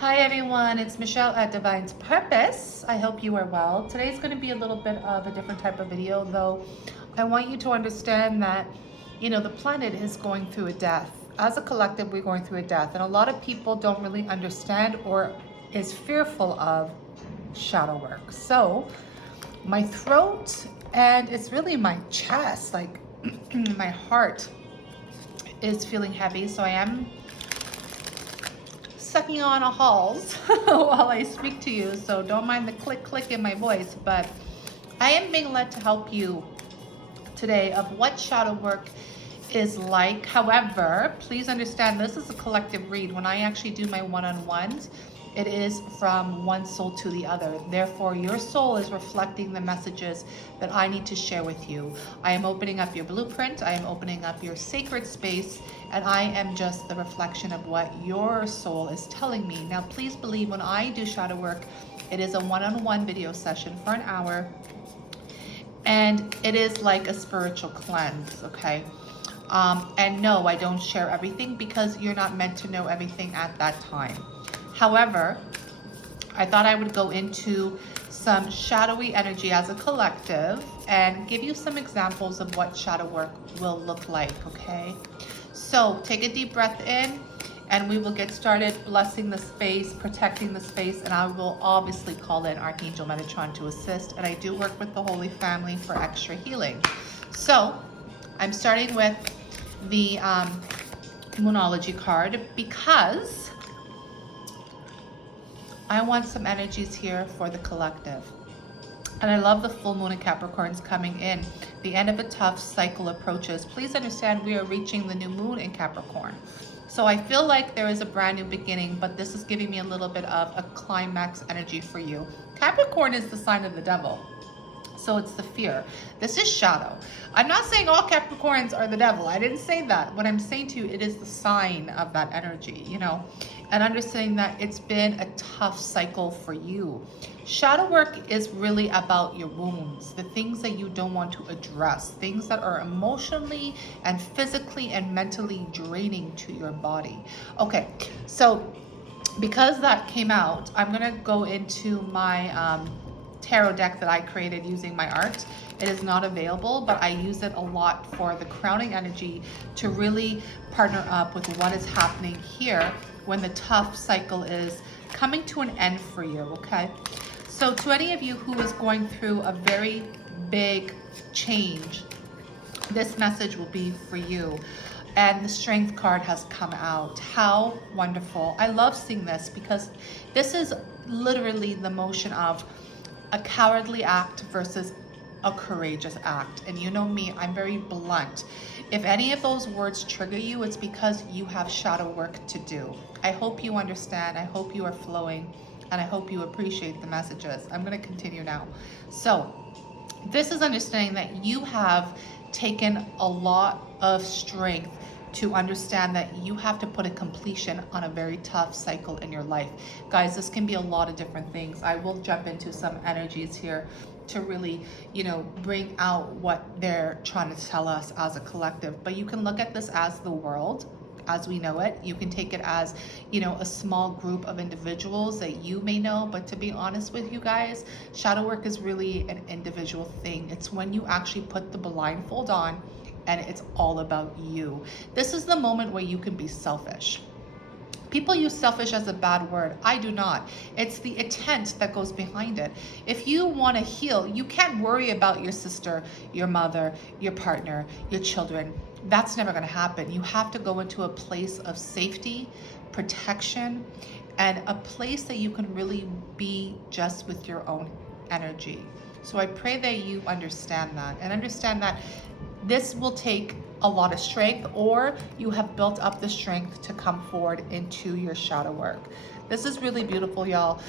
Hi everyone, it's Michelle at Divine's Purpose. I hope you are well. Today's going to be a little bit of a different type of video, though I want you to understand that, the planet is going through a death. As a collective, we're going through a death, and a lot of people don't really understand or is fearful of shadow work. So, my throat and it's really my chest, like my heart is feeling heavy, so I am sucking on a halls while I speak to you, so don't mind the click in my voice, but I am being led to help you today of what shadow work is like. However, please understand this is a collective read. When I actually do my one-on-ones, it is from one soul to the other. Therefore, your soul is reflecting the messages that I need to share with you. I am opening up your blueprint. I am opening up your sacred space, and I am just the reflection of what your soul is telling me. Now, please believe when I do shadow work, it is a one-on-one video session for an hour, and it is like a spiritual cleanse, okay? And no, I don't share everything because you're not meant to know everything at that time. However, I thought I would go into some shadowy energy as a collective and give you some examples of what shadow work will look like, okay? So take a deep breath in and we will get started blessing the space, protecting the space, and I will obviously call in Archangel Metatron to assist, and I do work with the Holy Family for extra healing. So I'm starting with the Monology card because I want some energies here for the collective. And I love the full moon in Capricorns coming in. The end of a tough cycle approaches. Please understand we are reaching the new moon in Capricorn. So I feel like there is a brand new beginning, but this is giving me a little bit of a climax energy for you. Capricorn is the sign of the devil. So it's the fear. This is shadow. I'm not saying all Capricorns are the devil. I didn't say that. What I'm saying to you, it is the sign of that energy, and understanding that it's been a tough cycle for you. Shadow work is really about your wounds, the things that you don't want to address, things that are emotionally and physically and mentally draining to your body. Okay, so because that came out, I'm gonna go into my tarot deck that I created using my art. It is not available, but I use it a lot for the crowning energy to really partner up with what is happening here when the tough cycle is coming to an end for you, okay? So to any of you who is going through a very big change, this message will be for you. And the strength card has come out. How wonderful. I love seeing this because this is literally the motion of a cowardly act versus a courageous act. And you know me, I'm very blunt. If any of those words trigger you, it's because you have shadow work to do. I hope you understand. I hope you are flowing, and I hope you appreciate the messages. I'm going to continue now. So this is understanding that you have taken a lot of strength to understand that you have to put a completion on a very tough cycle in your life. Guys, this can be a lot of different things. I will jump into some energies here to really, bring out what they're trying to tell us as a collective. But you can look at this as the world as we know it. You can take it as, a small group of individuals that you may know, but to be honest with you guys, shadow work is really an individual thing. It's when you actually put the blindfold on and it's all about you. This is the moment where you can be selfish. People use selfish as a bad word. I do not. It's the intent that goes behind it. If you want to heal, you can't worry about your sister, your mother, your partner, your children. That's never going to happen. You have to go into a place of safety, protection, and a place that you can really be just with your own energy. So I pray that you understand that and understand that this will take a lot of strength, or you have built up the strength to come forward into your shadow work. This is really beautiful, y'all.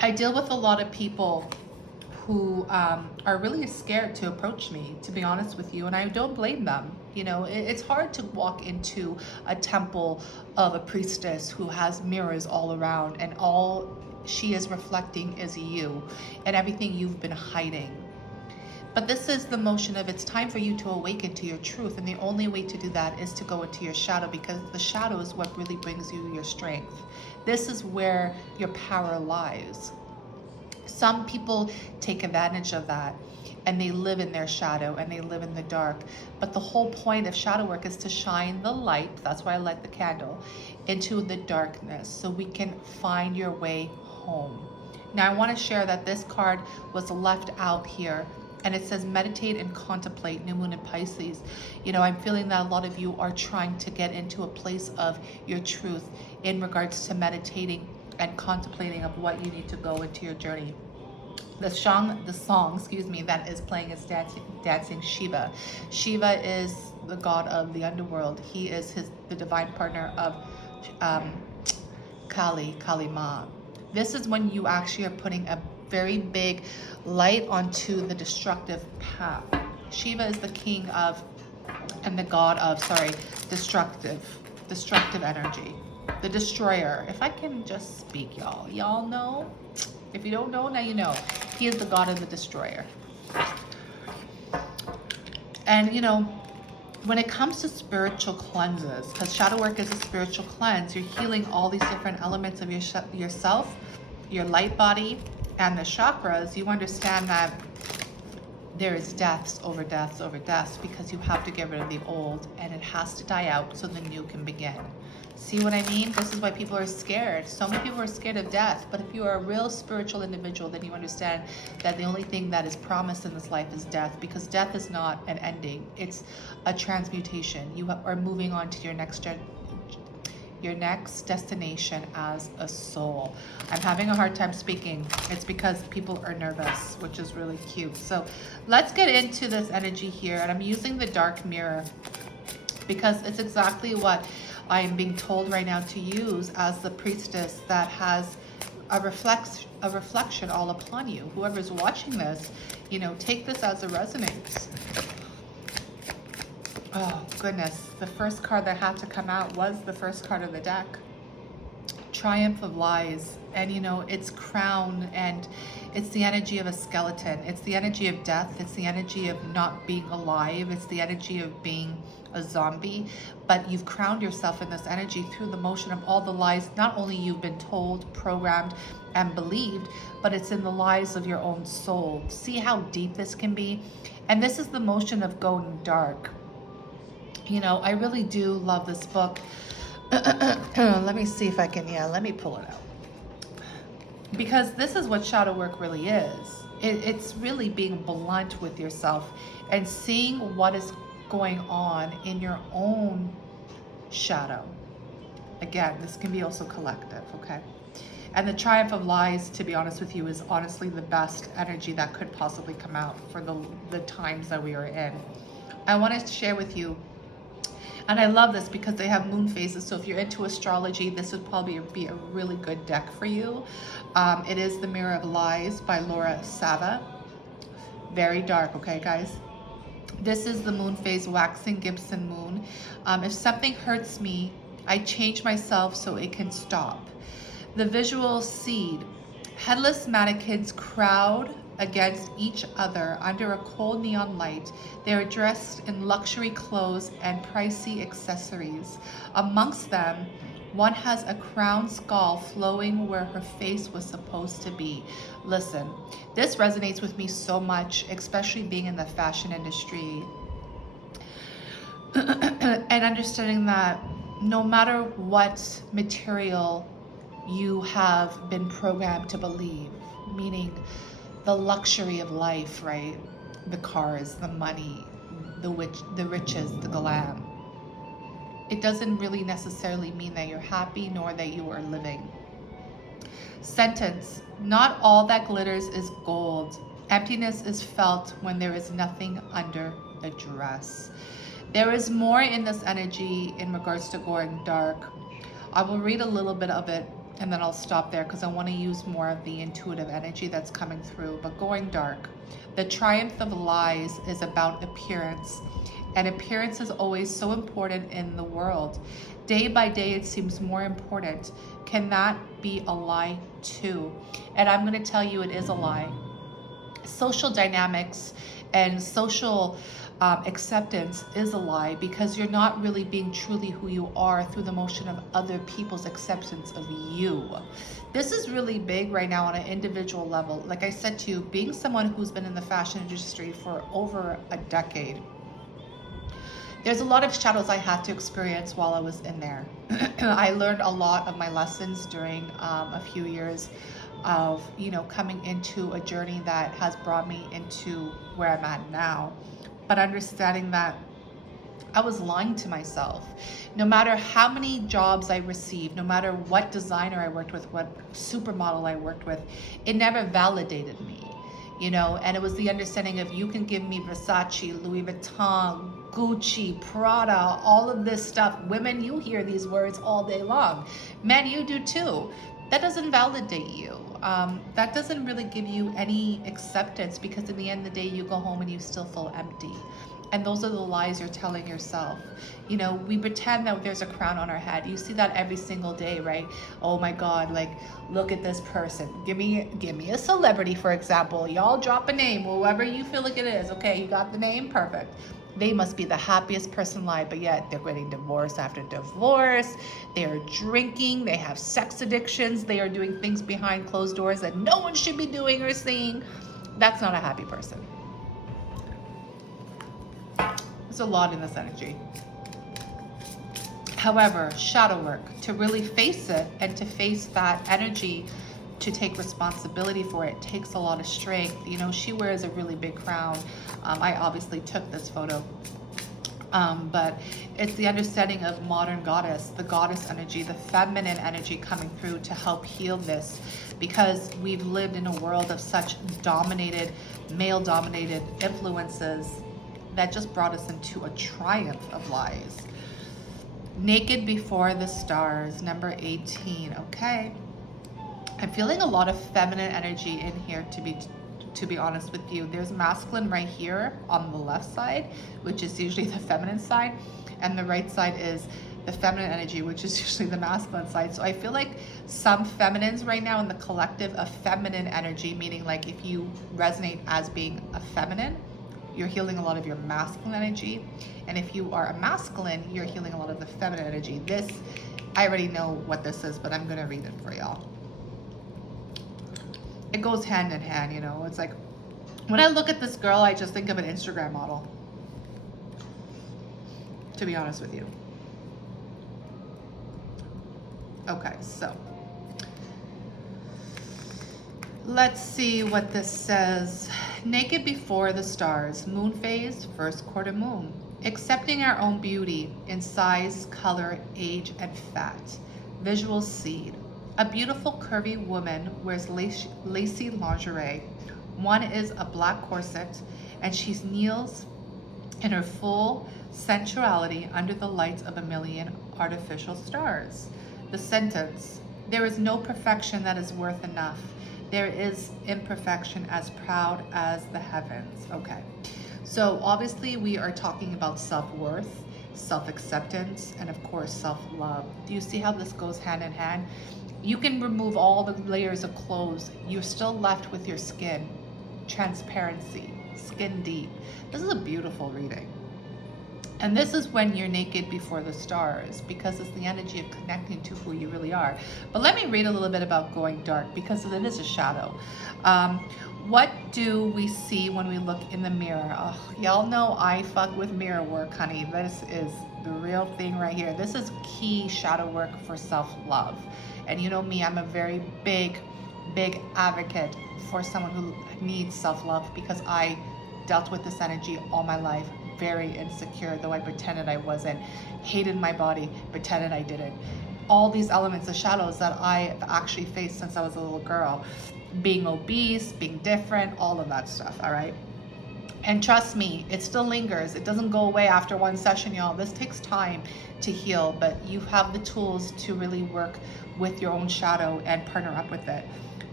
I deal with a lot of people who are really scared to approach me, to be honest with you, and I don't blame them. It's hard to walk into a temple of a priestess who has mirrors all around, and all she is reflecting is you and everything you've been hiding. But this is the motion of it's time for you to awaken to your truth. And the only way to do that is to go into your shadow, because the shadow is what really brings you your strength. This is where your power lies. Some people take advantage of that and they live in their shadow and they live in the dark. But the whole point of shadow work is to shine the light, that's why I light the candle, into the darkness so we can find your way home. Now I want to share that this card was left out here, and it says meditate and contemplate, new moon in Pisces. You know, I'm feeling that a lot of you are trying to get into a place of your truth in regards to meditating and contemplating of what you need to go into your journey. The song, that is playing is dancing Shiva. Shiva is the god of the underworld. He is the divine partner of Kali Ma. This is when you actually are putting a very big light onto the destructive path. Shiva is the king of and the god of, destructive energy. The destroyer. If I can just speak, y'all. Y'all know? If you don't know, now you know. He is the god of the destroyer. And, you know, when it comes to spiritual cleanses, because shadow work is a spiritual cleanse, you're healing all these different elements of yourself, your light body, and the chakras. You understand that there is deaths over deaths over deaths, because you have to get rid of the old and it has to die out so the new can begin. See what I mean? This is why people are scared. So many people are scared of death. But if you are a real spiritual individual, then you understand that the only thing that is promised in this life is death, because death is not an ending. It's a transmutation. You are moving on to your next destination as a soul. I'm having a hard time speaking. It's because people are nervous, which is really cute. So let's get into this energy here. And I'm using the dark mirror because it's exactly what I am being told right now to use as the priestess that has a reflection all upon you. Whoever's watching this, you know, take this as it resonates. Oh, goodness. The first card that had to come out was the first card of the deck. Triumph of Lies. And, you know, it's crown, and it's the energy of a skeleton. It's the energy of death. It's the energy of not being alive. It's the energy of being a zombie. But you've crowned yourself in this energy through the motion of all the lies. Not only you've been told, programmed, and believed, but it's in the lies of your own soul. See how deep this can be? And this is the motion of going dark. You know, I really do love this book. Let me see if I can, let me pull it out. Because this is what shadow work really is. It's really being blunt with yourself and seeing what is going on in your own shadow. Again, this can be also collective, okay? And the Triumph of Lies, to be honest with you, is honestly the best energy that could possibly come out for the times that we are in. I wanted to share with you, and I love this because they have moon phases. So if you're into astrology, this would probably be a really good deck for you. It is The Mirror of Lies by Laura Sava. Very dark, okay, guys? This is the moon phase, waxing Gibson moon. If something hurts me, I change myself so it can stop. The visual seed. Headless mannequins crowd against each other under a cold neon light. They are dressed in luxury clothes and pricey accessories. Amongst them, one has a crown skull flowing where her face was supposed to be. Listen, this resonates with me so much, especially being in the fashion industry. And understanding that no matter what material you have been programmed to believe, meaning the luxury of life, right? The cars, the money, the riches, the glam. It doesn't really necessarily mean that you're happy nor that you are living. Sentence. Not all that glitters is gold. Emptiness is felt when there is nothing under the dress. There is more in this energy in regards to going dark. I will read a little bit of it and then I'll stop there because I want to use more of the intuitive energy that's coming through. But going dark. The Triumph of Lies is about appearance. And appearance is always so important in the world. Day by day, it seems more important. Can that be a lie too? And I'm going to tell you it is a lie. Social dynamics And social acceptance is a lie, because you're not really being truly who you are through the motion of other people's acceptance of you. This is really big right now on an individual level. Like I said to you, being someone who's been in the fashion industry for over a decade, there's a lot of shadows I had to experience while I was in there. I learned a lot of my lessons during a few years of, you know, coming into a journey that has brought me into where I'm at now. But understanding that I was lying to myself. No matter how many jobs I received, no matter what designer I worked with, what supermodel I worked with, it never validated me, you know. And it was the understanding of, you can give me Versace, Louis Vuitton, Gucci, Prada, all of this stuff. Women, you hear these words all day long. Men, you do too. That doesn't validate you. That doesn't really give you any acceptance, because in the end of the day, you go home and you still feel empty. And those are the lies you're telling yourself. You know, we pretend that there's a crown on our head. You see that every single day, right? Oh my God, like, look at this person. Give me a celebrity, for example. Y'all drop a name, whoever you feel like it is. Okay, you got the name? Perfect. They must be the happiest person alive, but yet they're getting divorce after divorce. They are drinking. They have sex addictions. They are doing things behind closed doors that no one should be doing or seeing. That's not a happy person. There's a lot in this energy. However, shadow work, to really face it and to face that energy, to take responsibility for it, takes a lot of strength. You know, she wears a really big crown. I obviously took this photo. But it's the understanding of modern goddess, the goddess energy, the feminine energy coming through to help heal this, because we've lived in a world of such dominated, male-dominated influences that just brought us into a triumph of lies. Naked before the stars, number 18. Okay. I'm feeling a lot of feminine energy in here, to be honest with you. There's masculine right here on the left side, which is usually the feminine side, and the right side is the feminine energy, which is usually the masculine side. So I feel like some feminines right now in the collective of feminine energy, meaning like if you resonate as being a feminine, you're healing a lot of your masculine energy. And if you are a masculine, you're healing a lot of the feminine energy. This, I already know what this is, but I'm gonna read it for y'all. It goes hand in hand, you know. It's like, when I look at this girl, I just think of an Instagram model, to be honest with you. Okay, so let's see what this says. Naked before the stars, moon phase, first quarter moon. Accepting our own beauty in size, color, age, and fat. Visual seed. A beautiful curvy woman wears lacy lingerie. One is a black corset, and she kneels in her full sensuality under the lights of a million artificial stars. The sentence, there is no perfection that is worth enough. There is imperfection as proud as the heavens. Okay, so obviously we are talking about self-worth, self-acceptance, and of course self-love. Do you see how this goes hand in hand? You can remove all the layers of clothes. You're still left with your skin. Transparency, skin deep. This is a beautiful reading. And this is when you're naked before the stars, because it's the energy of connecting to who you really are. But let me read a little bit about going dark, because it is a shadow. What do we see when we look in the mirror? Oh, y'all know I fuck with mirror work, honey. This is the real thing right here. This is key shadow work for self-love. And you know me, I'm a very big advocate for someone who needs self-love, because I dealt with this energy all my life. Very insecure, though I pretended I wasn't. Hated my body, pretended I didn't. All these elements of shadows that I actually faced since I was a little girl. Being obese, being different, all of that stuff, all right? And trust me, it still lingers. It doesn't go away after one session, y'all. This takes time to heal, but you have the tools to really work with your own shadow and partner up with it.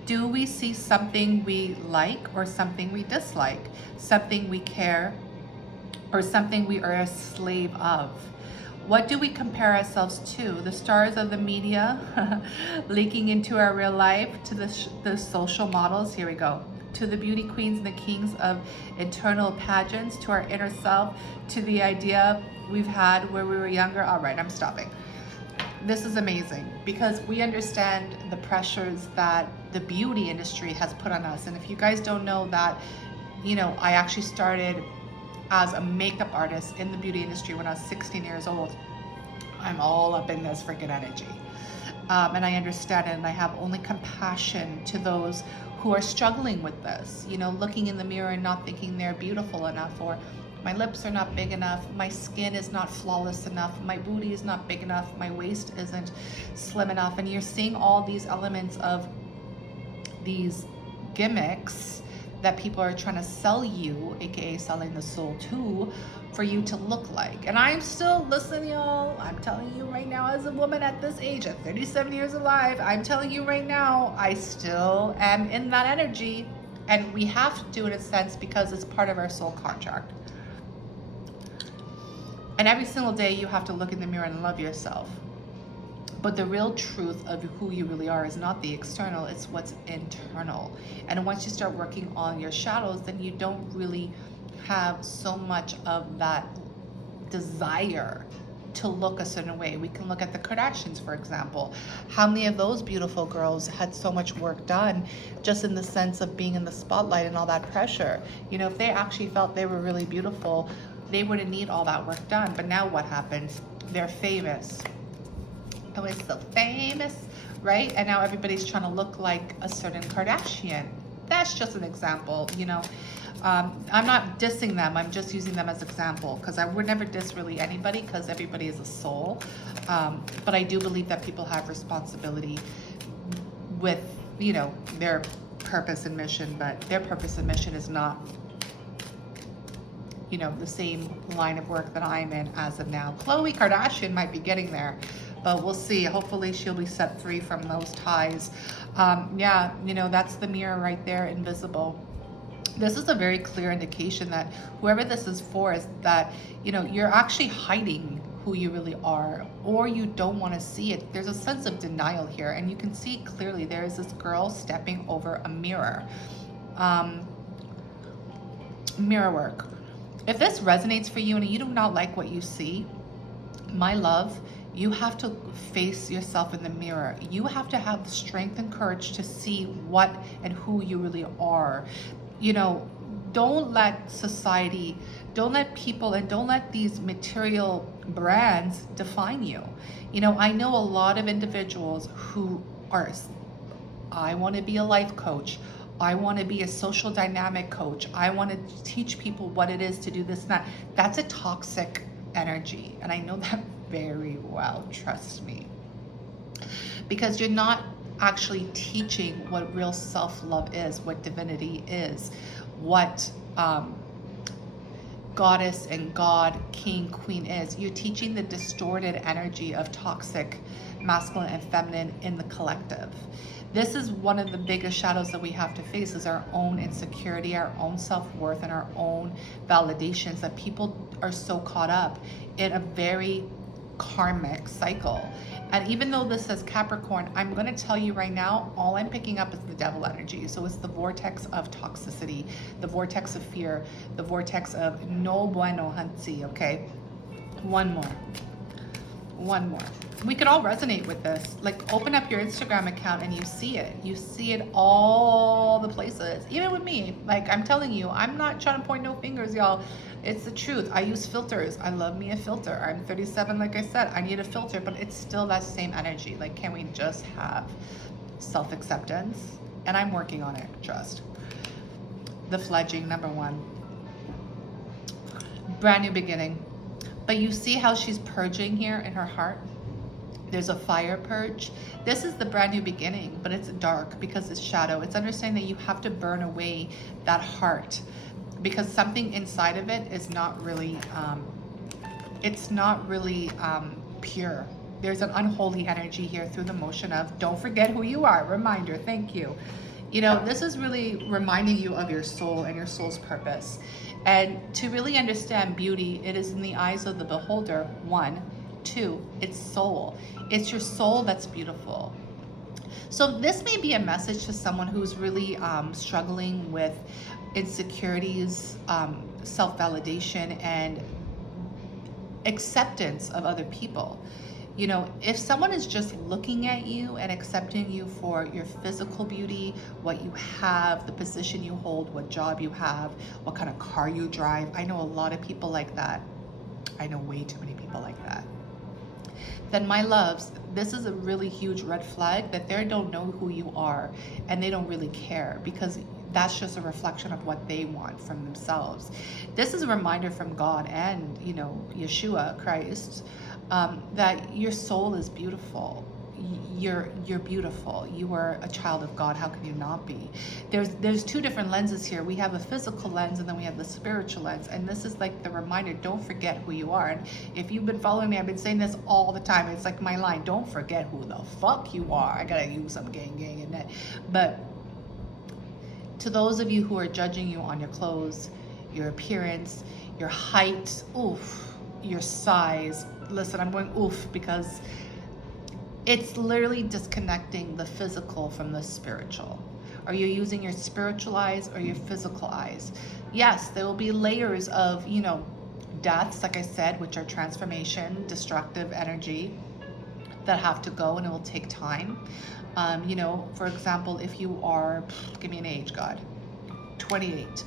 Do we see something we like or something we dislike? Something we care or something we are a slave of? What do we compare ourselves to? The stars of the media leaking into our real life, to the social models? Here we go. to the beauty queens and the kings of internal pageants, to our inner self, to the idea we've had where we were younger. All right, I'm stopping. This is amazing because we understand the pressures that the beauty industry has put on us. And if you guys don't know that, you know, I actually started as a makeup artist in the beauty industry when I was 16 years old. I'm all up in this freaking energy. And I understand it, and I have only compassion to those who are struggling with this, you know, looking in the mirror and not thinking they're beautiful enough, or my lips are not big enough, my skin is not flawless enough, my booty is not big enough, my waist isn't slim enough. And you're seeing all these elements of these gimmicks that people are trying to sell you, aka selling the soul to, for you to look like. And I'm still listening, y'all. I'm telling you right now, as a woman at this age, at 37 years alive, I'm telling you right now, I still am in that energy. And we have to, in a sense, because it's part of our soul contract. And every single day you have to look in the mirror and love yourself. But the real truth of who you really are is not the external, it's what's internal. And once you start working on your shadows, then you don't really have so much of that desire to look a certain way. We can look at the Kardashians, for example. How many of those beautiful girls had so much work done just in the sense of being in the spotlight and all that pressure? You know, if they actually felt they were really beautiful, they wouldn't need all that work done. But now what happens? They're famous. Oh, it's so famous, right? And now everybody's trying to look like a certain Kardashian. That's just an example, you know. I'm not dissing them. I'm just using them as example because I would never diss really anybody because everybody is a soul. But I do believe that people have responsibility with, you know, their purpose and mission, but their purpose and mission is not, you know, the same line of work that I'm in as of now. Khloe Kardashian might be getting there, but we'll see. Hopefully she'll be set free from those ties. Yeah, you know, that's the mirror right there, invisible. This is a very clear indication that whoever this is for is that, you know, you're actually hiding who you really are, or you don't want to see it. There's a sense of denial here, and you can see clearly there is this girl stepping over a mirror. Mirror work. If this resonates for you and you do not like what you see, my love, you have to face yourself in the mirror. You have to have the strength and courage to see what and who you really are. You know, don't let society, don't let people, and don't let these material brands define you. You know, I know a lot of individuals who are, I want to be a life coach. I want to be a social dynamic coach. I want to teach people what it is to do this and that. That's a toxic energy. And I know that very well, trust me. Because you're not actually teaching what real self-love is, what divinity is, what goddess and god, king, queen is. You're teaching the distorted energy of toxic masculine and feminine in the collective. This is one of the biggest shadows that we have to face, is our own insecurity, our own self-worth, and our own validations, that people are so caught up in a very karmic cycle. And even though this says Capricorn, I'm going to tell you right now, all I'm picking up is the devil energy. So it's the vortex of toxicity, the vortex of fear, the vortex of no bueno, Hansi, okay? One more. We could all resonate with this. Like, open up your Instagram account and you see it. You see it all the places. Even with me, like, I'm telling you, I'm not trying to point no fingers, y'all. It's the truth. I use filters. I love me a filter. I'm 37, like I said. I need a filter, but it's still that same energy. Like, can we just have self-acceptance? And I'm working on it, trust. The fledging, number one. Brand new beginning. But you see how she's purging here in her heart? There's a fire purge. This is the brand new beginning, but it's dark because it's shadow. It's understanding that you have to burn away that heart, because something inside of it is not really, pure. There's an unholy energy here through the motion of, don't forget who you are. Reminder, thank you. You know, this is really reminding you of your soul and your soul's purpose. And to really understand beauty, it is in the eyes of the beholder, one. Two, it's soul. It's your soul that's beautiful. So this may be a message to someone who's really struggling with insecurities, self-validation, and acceptance of other people. You know, if someone is just looking at you and accepting you for your physical beauty, what you have, the position you hold, what job you have, what kind of car you drive. I know a lot of people like that. I know way too many people like that. Then my loves, this is a really huge red flag that they don't know who you are and they don't really care, because that's just a reflection of what they want from themselves. This is a reminder from God and, you know, Yeshua, Christ, that your soul is beautiful. You're beautiful. You are a child of God. How can you not be? There's two different lenses here. We have a physical lens and then we have the spiritual lens. And this is like the reminder, don't forget who you are. And if you've been following me, I've been saying this all the time. It's like my line, don't forget who the fuck you are. I gotta use some gang in that. But to those of you who are judging you on your clothes, your appearance, your height, oof, your size. Listen, I'm going oof because it's literally disconnecting the physical from the spiritual. Are you using your spiritual eyes or your physical eyes? Yes, there will be layers of, you know, deaths, like I said, which are transformation, destructive energy that have to go, and it will take time. You know, for example, if you are, give me an age, God, 28,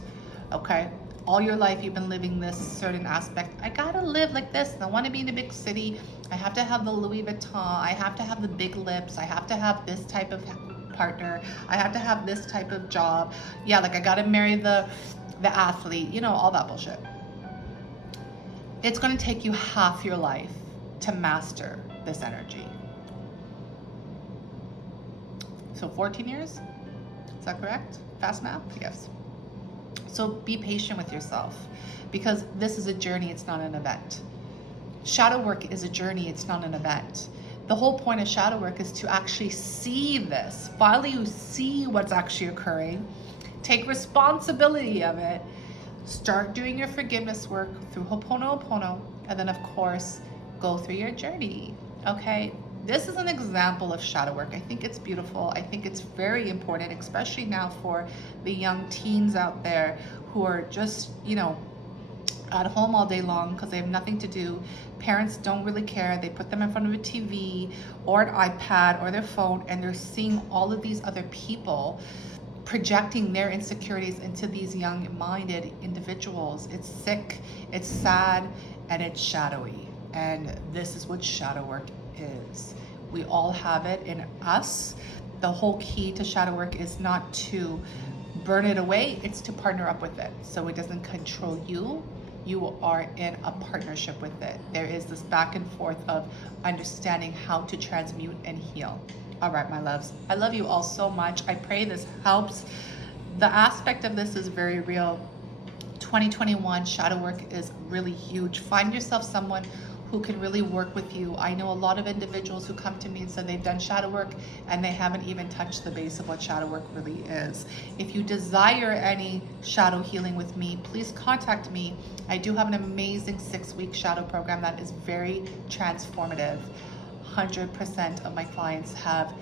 okay? All your life you've been living this certain aspect. I gotta live like this. I wanna be in a big city. I have to have the Louis Vuitton. I have to have the big lips. I have to have this type of partner. I have to have this type of job. Yeah, like I gotta marry the athlete, you know, all that bullshit. It's gonna take you half your life to master this energy. So 14 years? Is that correct? Fast math? Yes. So be patient with yourself, because this is a journey, it's not an event. Shadow work is a journey, it's not an event. The whole point of shadow work is to actually see this. Finally, you see what's actually occurring, take responsibility of it, start doing your forgiveness work through Ho'oponopono, and then of course, go through your journey, okay? This is an example of shadow work. I think it's beautiful. I think it's very important, especially now for the young teens out there who are just, you know, at home all day long because they have nothing to do. Parents don't really care. They put them in front of a TV or an iPad or their phone, and they're seeing all of these other people projecting their insecurities into these young-minded individuals. It's sick, it's sad, and it's shadowy. And this is what shadow work is. We all have it in us. The whole key to shadow work is not to burn it away, it's to partner up with it. So it doesn't control you. You are in a partnership with it. There is this back and forth of understanding how to transmute and heal. All right, my loves. I love you all so much. I pray this helps. The aspect of this is very real. 2021 shadow work is really huge. Find yourself someone who can really work with you. I know a lot of individuals who come to me and said they've done shadow work and they haven't even touched the base of what shadow work really is. If you desire any shadow healing with me, please contact me. I do have an amazing 6-week shadow program that is very transformative. 100% of my clients have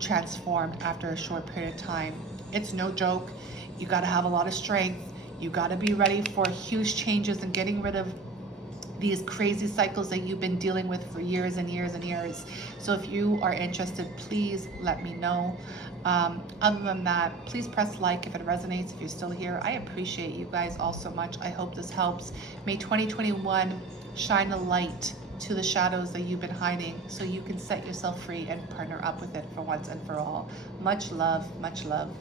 transformed after a short period of time. It's no joke. You gotta have a lot of strength. You gotta be ready for huge changes and getting rid of these crazy cycles that you've been dealing with for years and years and years. So if you are interested, please let me know. Other than that, please press like if it resonates, if you're still here. I appreciate you guys all so much. I hope this helps. May 2021 shine a light to the shadows that you've been hiding so you can set yourself free and partner up with it for once and for all. Much love, much love.